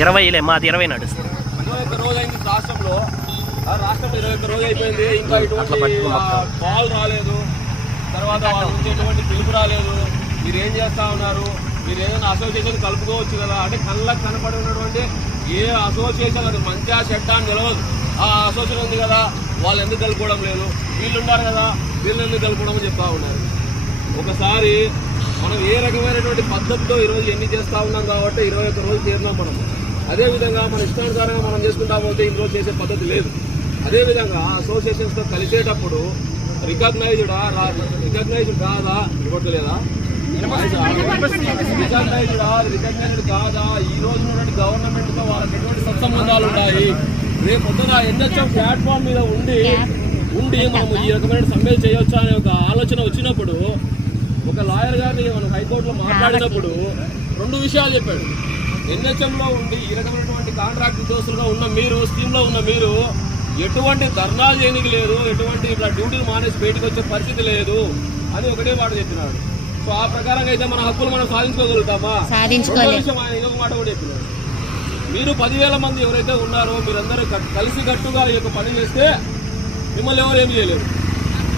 20 మాది 20 నడుస్తుంది. 21 రోజు అయింది రాష్ట్రంలో 21 రోజు అయిపోయింది. ఇంకా ఇటువంటి కాల్ రాలేదు, తర్వాత వాళ్ళ నుంచి ఎటువంటి పిలుపు రాలేదు. మీరు ఏం చేస్తా ఉన్నారు, మీరు ఏదైనా అసోసియేషన్ కలుపుకోవచ్చు కదా అంటే కళ్ళకు కనపడి ఉన్నటువంటి ఏ అసోసియేషన్ అది మంచిగా చెడ్డ అని తెలియదు. ఆ అసోసియేషన్ ఉంది కదా, వాళ్ళు ఎందుకు కలుపుకోవడం లేదు, వీళ్ళు ఉన్నారు కదా వీళ్ళు ఎందుకు కలుపుకోవడం అని చెప్తా ఉన్నారు. ఒకసారి మనం ఏ రకమైనటువంటి పద్ధతితో ఈరోజు ఎన్ని చేస్తూ ఉన్నాం కాబట్టి 21 రోజులు చేరినాం మనం. అదేవిధంగా మన ఇష్టానుసారంగా మనం చేసుకుంటా పోతే ఇన్ని రోజు చేసే పద్ధతి లేదు. అదేవిధంగా అసోసియేషన్స్తో కలిసేటప్పుడు రికగ్నైజ్డ్ కాదా ఇవ్వట్లేదా, రికగ్నైజ్డ్ కాదా, ఈ రోజు ఉన్నటువంటి గవర్నమెంట్తో వాళ్ళకి ఎటువంటి సత్సంబంధాలు ఉన్నాయి. రేపు పొద్దున ఎన్హెచ్ఎం ప్లాట్ఫామ్ మీద ఉండి మనం ఈ రకమైన సమ్మెలు చేయొచ్చా అనే ఒక ఆలోచన వచ్చినప్పుడు ఒక లాయర్ గారిని మనం హైకోర్టులో మాట్లాడినప్పుడు 2 విషయాలు చెప్పాడు. ఎన్హెచ్ఎంలో ఉండి ఈ రకమైనటువంటి కాంట్రాక్ట్ ఉద్యోగులుగా ఉన్న మీరు, స్కీమ్లో ఉన్న మీరు ఎటువంటి ధర్నాలు చేయనికి లేదు, ఎటువంటి ఇట్లా డ్యూటీలు మానేసి బయటకు వచ్చే పరిస్థితి లేదు అని ఒకటే మాట చెప్పినాడు. సో ఆ ప్రకారంగా అయితే మన హక్కులు మనం సాధించుకోగలుగుతామా? ఇదొక మాట కూడా చెప్పినాడు. మీరు 10,000 మంది ఎవరైతే ఉన్నారో మీరందరూ కలిసి కట్టుగా ఈ యొక్క పని చేస్తే మిమ్మల్ని ఎవరు ఏం చేయలేరు.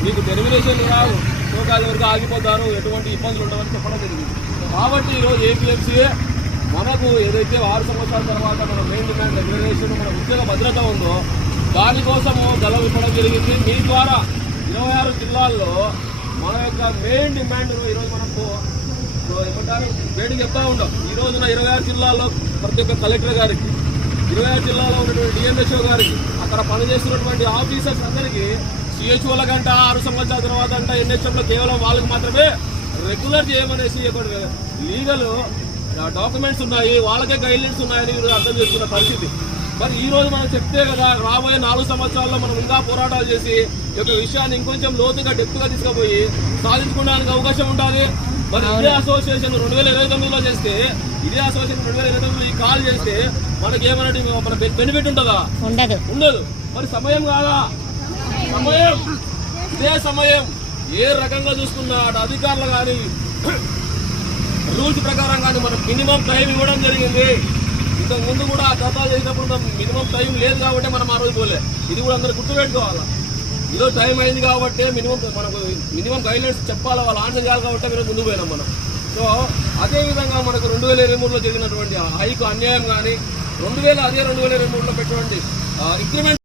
మీకు టెర్మినేషన్ రావు, శోకాల వరకు ఆగిపోతారు, ఎటువంటి ఇబ్బందులు ఉండవని చెప్పడం జరిగింది. కాబట్టి ఈరోజు ఏపీఎంసీ మనకు ఏదైతే 6 సంవత్సరాల తర్వాత మన మెయిన్ డిమాండ్ రెగ్యులేషన్, మన ఉద్యోగ భద్రత ఉందో దానికోసము గలం ఇవ్వడం జరిగింది. మీ ద్వారా 26 జిల్లాల్లో మన యొక్క మెయిన్ డిమాండ్ ఈరోజు మనకు ఏమంటారు వేడి చెప్తా ఉంటాం. ఈ రోజున 26 జిల్లాల్లో ప్రతి ఒక్క కలెక్టర్ గారికి, 26 జిల్లాలో ఉన్నటువంటి డిఎంహెచ్ఓ గారికి, అక్కడ పనిచేస్తున్నటువంటి ఆఫీసర్స్ అందరికీ సిహెచ్ఓల గంట 6 సంవత్సరాల తర్వాత అంట ఎన్హెచ్ఎంలో కేవలం వాళ్ళకి మాత్రమే రెగ్యులర్ చేయమనేసి లీగల్ డాక్యుమెంట్స్ ఉన్నాయి, వాళ్ళకే గైడ్లైన్స్ ఉన్నాయని అర్థం చేసుకున్న పరిస్థితి. మరి ఈ రోజు మనం చెప్తే కదా రాబోయే 4 సంవత్సరాల్లో మనం ఇంకా పోరాటాలు చేసి ఈ యొక్క విషయాన్ని ఇంకొంచెం లోతుగా డెప్త్గా తీసుకుపోయి సాధించుకోవడానికి అవకాశం ఉండాలి. మరి ఇదే అసోసియేషన్ 2029లో చేస్తే, ఇదే అసోసియేషన్ 2029లో ఈ కాల్ చేస్తే మనకి ఏమన్నా మన బెనిఫిట్ ఉంటుందా? ఉండదు. మరి సమయం కాదా? ఇదే సమయం ఏ రకంగా చూసుకున్నా అధికారులు కానీ రూల్స్ ప్రకారం కానీ మనం మినిమం టైం ఇవ్వడం జరిగింది. ఇంతకు ముందు కూడా ఆ ఖాతాలు చేసినప్పుడు మినిమం టైం లేదు కాబట్టి మనం ఆ రోజు పోలే. ఇది కూడా అందరూ గుర్తుపెట్టుకోవాలి. ఇదో టైం అయింది కాబట్టి మనకు మినిమం గైడ్లైన్స్ చెప్పాలి, వాళ్ళు ఆన్సర్ చేయాలి కాబట్టి మీరు ముందుకు పోయినాం మనం. సో అదేవిధంగా మనకు 2023లో జరిగినటువంటి హైకు అన్యాయం కానీ 2023లో పెట్టినటువంటి ఇంక్రిమెంట్